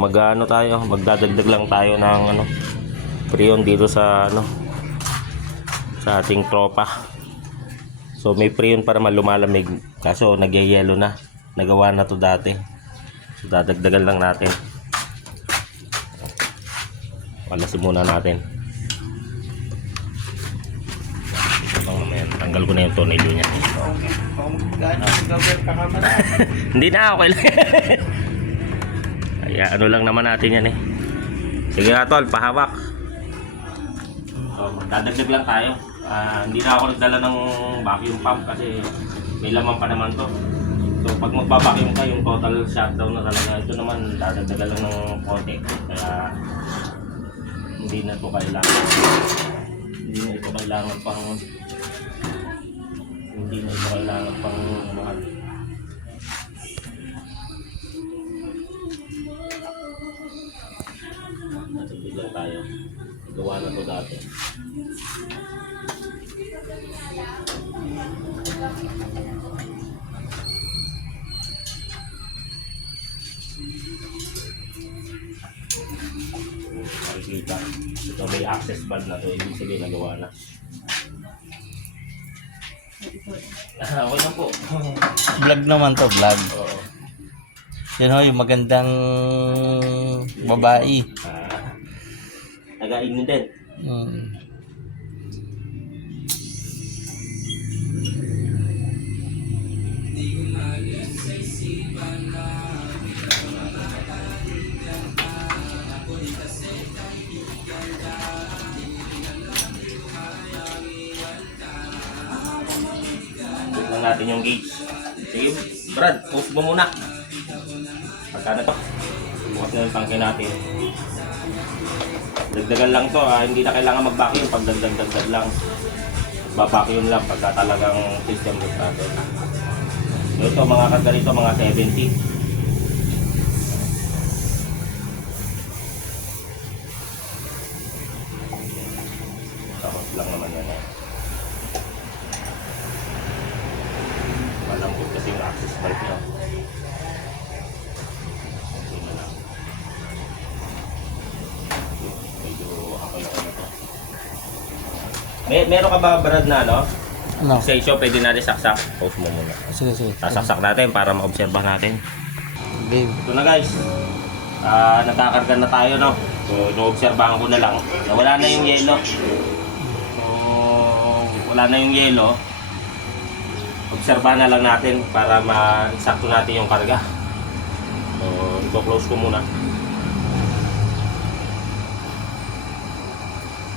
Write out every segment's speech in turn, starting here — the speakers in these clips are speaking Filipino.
mag-ano tayo, magdadagdag lang tayo ng ano, freon dito sa ano, sa ating tropa. So may freon para malumalamig, kaso nagyayelo na. Nagawa na to dati. So dadagdagan lang natin. Walasin muna natin. Tanggal ko na yung tornilyo niya. Hindi na, okay lang. Kaya ano lang naman natin yan eh. Sige nga tol, pahawak. So magdadagdag lang tayo. Hindi na ako nagdala ng vacuum pump kasi may laman pa naman to. So pag magbabacuum ka, yung total shutdown na talaga. Ito naman dadagdagan lang ng konti. Kaya hindi na ito kailangan. Hindi na ito kailangan pang mahal. Natagbigan tayo. Gawa na ito dati. Makikita. Ito may access band na ito. Ibig sabihin nagawa na. Okay na po. Vlog naman to, vlog. Oo. Yan ho, yung magandang babae. Nagain din. Tignan natin yung gauge. Sige, Brad, post mo muna. Pagka na to, bukas na yung tangke natin. Dagdagan lang to, hindi na kailangan mag-vacuum. Pag dagdag lang, ba-vacuum lang pagka talagang system loop natin. So ito, mga karga nito, mga 70. Tapos lang naman yan eh. Malambot kasi yung access valve niya. Medyo okay na ito. Meron ka ba, Brad, na ano? No. Sa isyo, pwede natin saksak. Pause mo muna. Sige, sige. Sasaksak natin para ma-obserba natin. Babe. Ito na guys. Nagkakarga na tayo, no? So, ino-obserbahan ko na lang. Na wala na yung yelo. So, wala na yung yelo. Obserbahan na lang natin para ma-eksakto natin yung karga. So, i-close ko muna.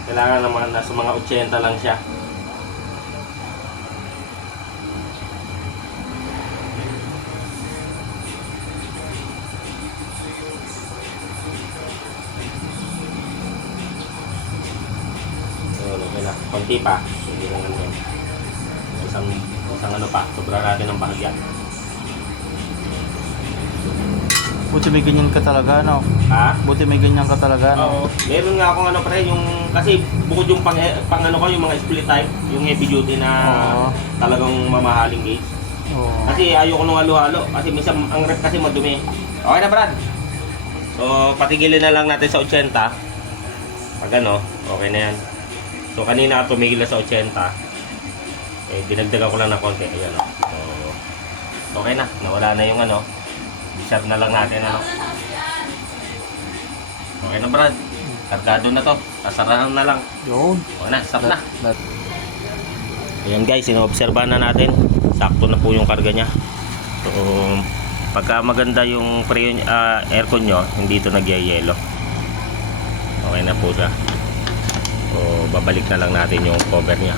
Kailangan naman nasa mga 80 lang siya. Okay na, konti pa. Hindi lang naman. Isang ano pa, sobra natin ng bahagya. Buti may ganyan ka talaga, no? Ha? Buti may ganyan ka talaga, no? Oo. Meron nga akong ano pre, yung kasi bukod yung pang ano ko, yung mga split type, yung heavy duty na talagang mamahaling gauge. Oo. Kasi ayoko nung halo-halo kasi minsan ang rep kasi madumi. Okay na, Brad. So patigilin na lang natin sa 80. Pag ano, okay na yan. So kanina tumigil na sa 80. Dinagdagan ko lang ng konti. Ayan o. So okay na, nawala na yung ano. Bisar na lang natin ano. Okay na, Brad. Kargado na to. Sasarahan na lang. Yun. Okay na, start na. Ayan guys, ino-obserbahan na natin. Sakto na po yung karga niya. So pagka maganda yung aircon nyo, hindi ito nagyayelo. Okay na po siya. So babalik na lang natin yung cover niya.